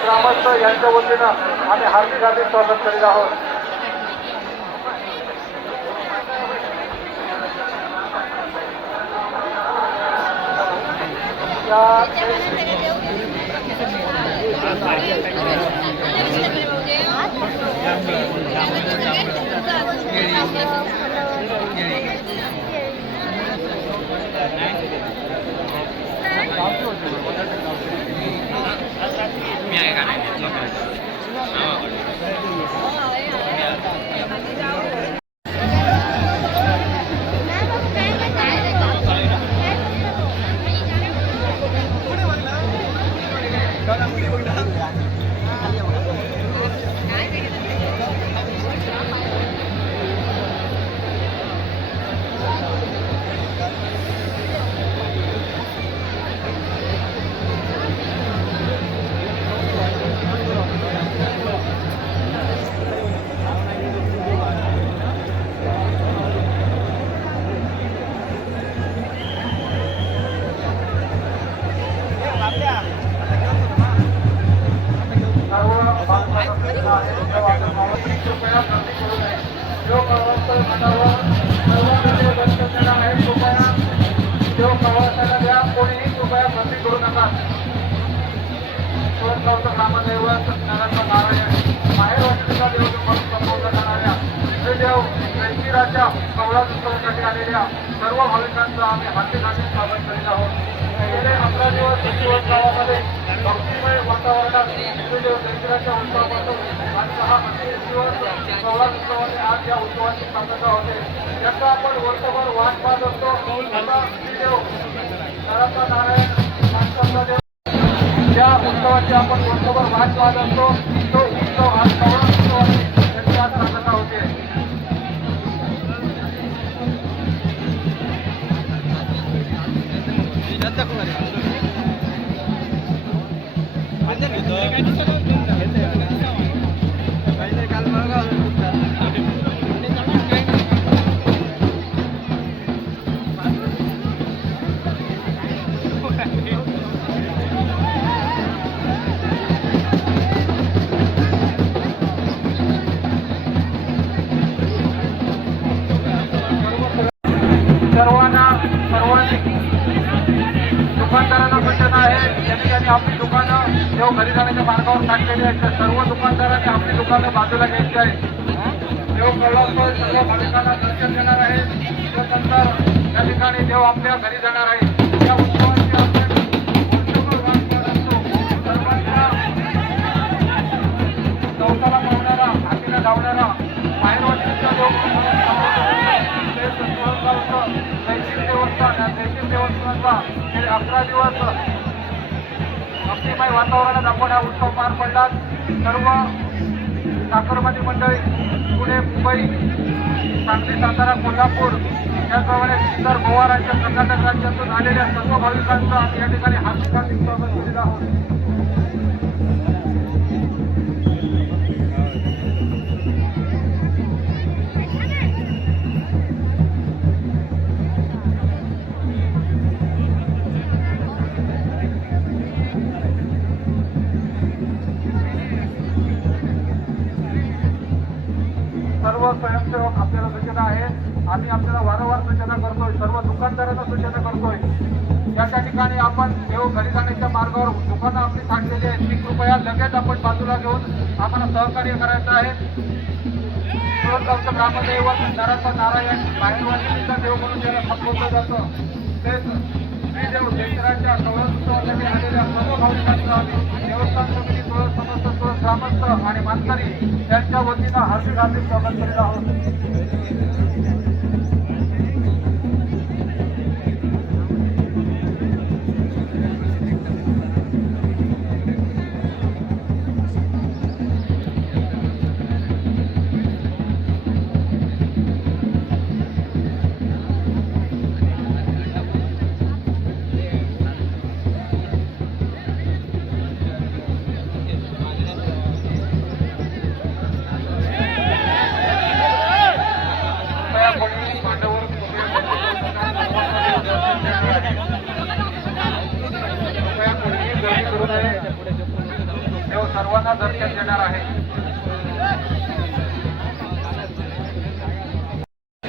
ग्रामस्थ यांच्या वतीनं आम्ही हार्दिक हार्दिक स्वागत करीत आहोत. या उत्सवासाठी आलेल्या सर्व भाविकांचं आम्ही हार्दिक हार्दिक स्वागत करीत आहोत. गेले अकरा दिवस सुरत गावामध्ये भक्तिमय वातावरणात उत्सवापासून सहा दिवस उत्सवाने आज या उत्सवाची सांगता होते. याचा आपण वर्षभर वाट पाहत असतो. नराचा नारायण ज्या उत्सवाची आपण वर्षभर वाट पाहत असतो. तो उत्सव आज कवळा उत्सव त्याची आज सांगता होते. सर्वांना जाण्याच्या मार्गावर टाकलेली आहेत. तर सर्व दुकानदारांनी आपली दुकानं बाजूला घ्यायची आहे देव कळवतो सर्व भाविकांना दर्शन देणार आहे. त्यानंतर त्या ठिकाणी देव आपल्या घरी जाणार आहे. या उत्सवाची आपण वर्षभर पावणारा हातीला धावणारा ते देवस्थान. अकरा दिवस भक्तिमय वातावरणात आपण हा उत्सव पार पडला सर्व साखरवादी मंडळी पुणे मुंबई सांगली सातारा कोल्हापूर त्याचप्रमाणे इतर गोवा राज्य कर्नाटक राज्यातून आलेल्या सर्व भाविकांचं आम्ही या ठिकाणी हार्दिक हार्दिक स्वागत केलेलं आहोत. सर्व स्वयंसेवक आपल्याला सूचना आहे. आम्ही आपल्याला वारंवार सूचना करतोय. सर्व दुकानदारांना सूचना करतोय. या त्या ठिकाणी आपण देव घरी जाण्याच्या मार्गावर. दुकानं आपली सांगलेली आहेत. ती कृपया लगेच आपण बाजूला घेऊन आम्हाला सहकार्य करायचं आहे. सुरतगावचं ग्रामदैवत नराचा नारायण बाहेरवासिनीचा देव म्हणून ज्याला संबोधलं जातं. तेच श्रीदेव जयंतराच्या कवळोत्सवासाठी आलेल्या सर्व भाविकांचं आम्ही देवस्थान ग्रामस्थ आणि मानकरी यांच्या वतीनं हार्दिक हार्दिक स्वागत करीत आहोत.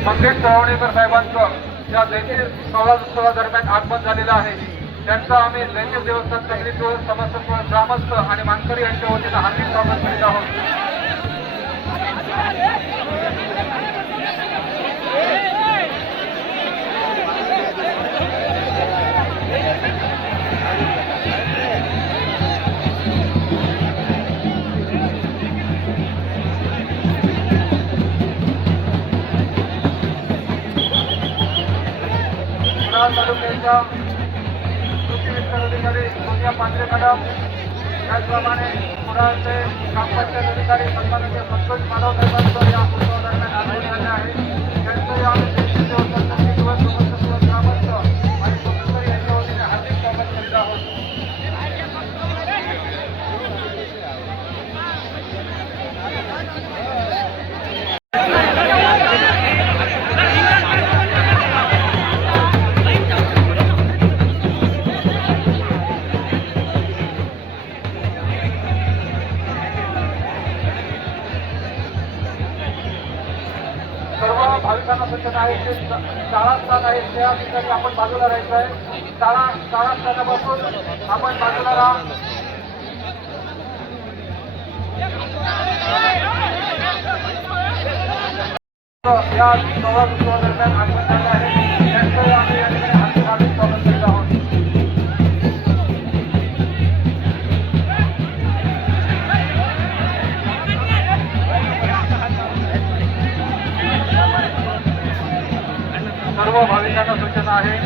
मंगेश चवणेकर साहेबांचं या जयंती उत्सवादरम्यान आगमन झालेलं आहे. त्यांचं आम्ही दैनिक देवस्थान समितीवर समस्त ग्रामस्थ आणि मानकरी यांच्या वतीनं हार्दिक स्वागत करीत आहोत. तालुक्याच्या कृषी विस्तार अधिकारी सोनिया पांढरे मॅडम त्याचप्रमाणे कुडाळचे ग्रामपंचायत अधिकारी सन्माननीय संतोष माधव साहेबांचं या उत्सवादरम्यान आगमन झाले आहे त्यांचं या शाळा स्थान आहे त्या ठिकाणी आपण बाजूला राहायचं आहे. शाळा शाळा स्थानापासून आपण बाजूला राहा. या संवाद उत्सवादरम्यान आगमन झालं आहे. आहे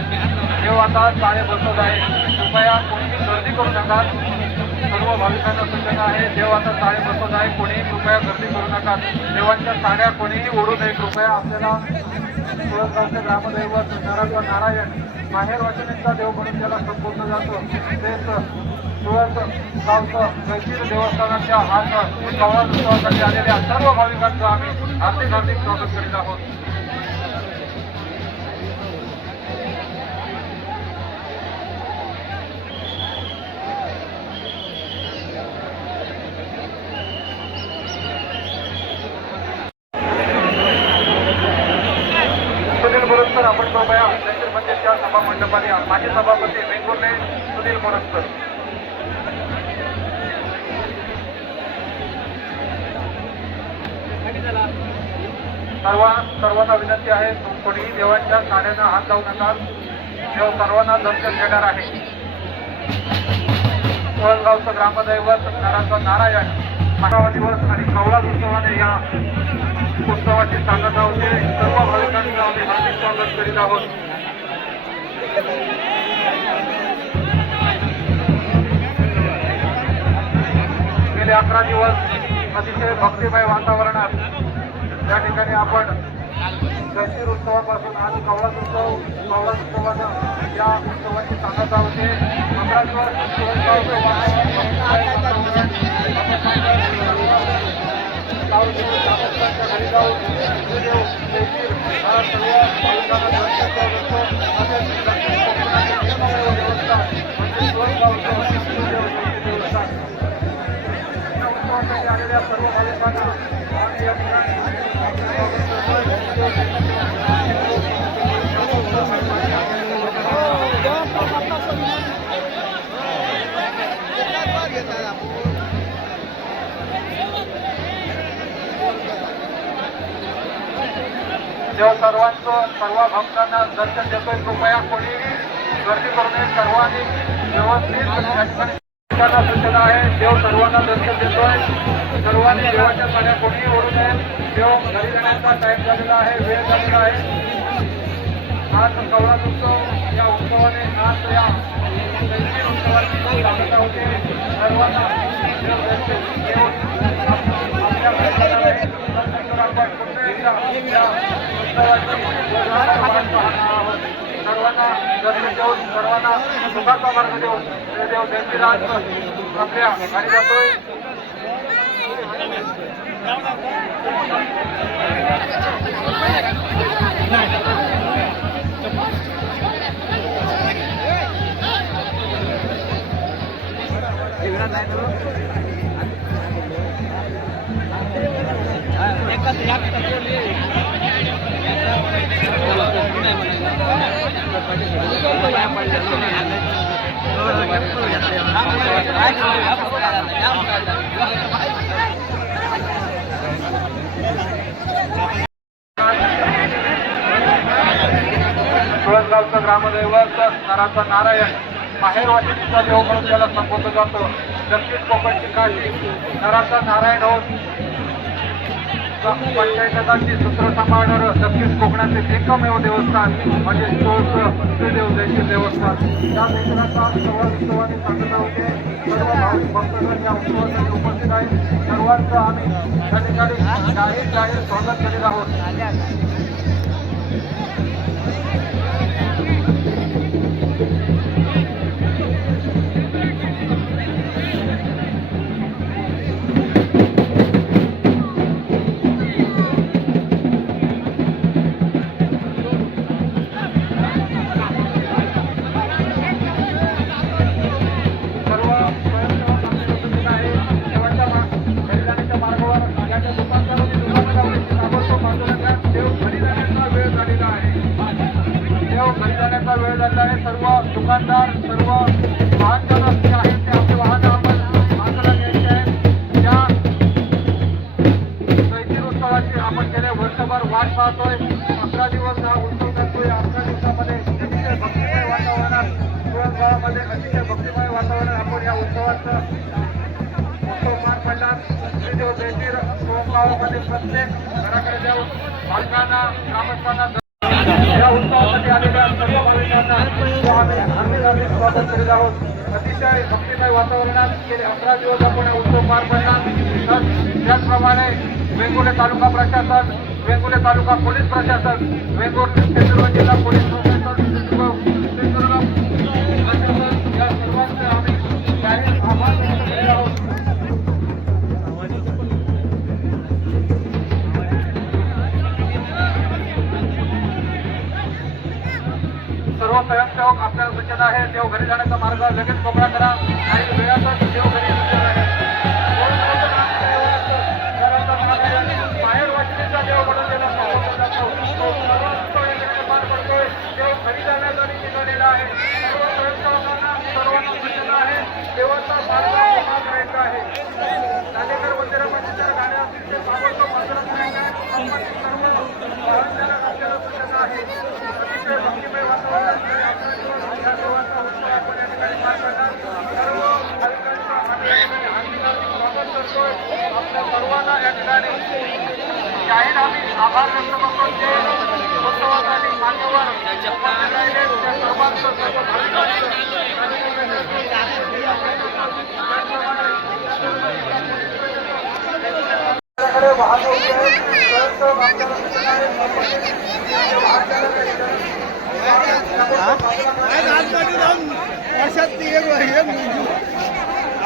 देव आता चाळे बसत आहे कृपया कोणीही गर्दी करू नका सर्व भाविकांना सूचना आहे देव आता चाळे बसत आहे कोणीही कृपया गर्दी करू नका देवांच्या साड्या कोणीही ओढू नये कृपया आपल्याला तुळसगावचे ग्रामदैवत नराचा नारायण माहेर वाचनेचा देव म्हणून त्याला संबोधलं जातं तेच तुळस गावचं देवस्थानाच्या हात कवळा उत्सवासाठी आलेल्या सर्व भाविकांचं आम्ही हार्दिक हार्दिक स्वागत करीत आहोत जयशीर सभामंडपाने या. माजी सभापती वेंगुर्ले सुनील मोरस्कर सर्व सर्वांना विनंती आहे कोणीही देवांच्या साड्यांना हात लावू नका. देव सर्वांना दर्शन देणार आहे. कोळगावचं ग्रामदैवत नराचा नारायण मानवा दिवस आणि कवळा उत्सवाने या उत्सवाची सांगता होते. सर्व भाविकांचं आम्ही हार्दिक स्वागत करीत आहोत. गेले अकरा दिवस अतिशय भक्तिमय वातावरणात. या ठिकाणी आपण जयशीर उत्सवापासून आणि कवळाच उत्सव कवळाच उत्सवानं या उत्सवाची सांगता होते अकरा दिवस देव सर्वांचं सर्व भक्तांना दर्शन देतोय कृपया कोणीही गर्दी करू नये. सर्वांनी व्यवस्थित सूचना आहे. देव सर्वांना दर्शन देतोय. सर्वांनी देवाच्या साड्या कोणीही ओढू नये. देव घरी जाण्याचा टाईम झालेला आहे वेळ झालेला आहे. आज कवळा उत्सव या उत्सवाने आज या जयंती उत्सवाची सांगता होते सर्वांना देव आपल्या आपण पुन्हा एकदा या उत्सवाची सर्वांना आहोत. सर्वांना दर्शन देऊन सर्वांना सुखाचा मार्ग देऊन तुळसगावचं ग्रामदैवत नराचा नारायण बाहेर वाशिष्ठीचा देव म्हणून त्याला संबोधलं जातो. दक्षिण कोकणची काशी नराचा नारायण होत पंचायताची सूत्र सांभाळणारं दक्षिण कोकणातील एकमेव देवस्थान म्हणजे तुळस श्रीदेव देवस्थान. या देशाचा सर्व उत्सवाने सांगत होते. सर्व भाविक भक्तगण या उत्सवासाठी उपस्थित आहेत. सर्वांचं आम्ही त्या ठिकाणी जाहीर जाहीर स्वागत करीत आहोत. आम्ही स्वागत करीत आहोत अतिशय भक्तिमय वातावरणात गेले अकरा दिवस आपण उत्सव पार पडला तर त्याचप्रमाणे वेंगुर्ले तालुका प्रशासन वेंगुर्ले तालुका पोलीस प्रशासन वेंगुर्ले जिल्हा पोलीस चौक आपल्याला सूचना आहे. देव घरी जाण्याचा मार्ग लगेच मोकळा करा आणि वेळातच देव घरी जाणार आहे. बाहेर वाटणीचा देव म्हणून पार पडतोय. देव घरी जाण्याचा निघालेला आहे. सर्व स्वयंसेवकांना सर्वांना सूचना आहे. देवाचा मार्ग मोकळा करायचा आहे नांदेकर मंदिरामध्ये जर गाड्या असतील ते ताबडतोब बाजूला करायचे आहे. संबंधित सर्व वाहनचालक आपल्याला सूचना आहे अतिशय भक्तिमय वातावरण या सर्वांचा उत्सव आपण या ठिकाणी पार पडणार सर्व भाविकांचं आम्ही या ठिकाणी हार्दिक हार्दिक स्वागत करतोय आपल्या सर्वांना या ठिकाणी जाहीर आम्ही आभार व्यक्त करतो जे उत्सवासाठी मान्यवर उपस्थित राहिले त्या सर्वांचं सर्व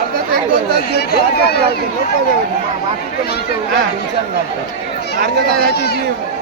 ती एक दोन तास. अर्ध्या तासाची जी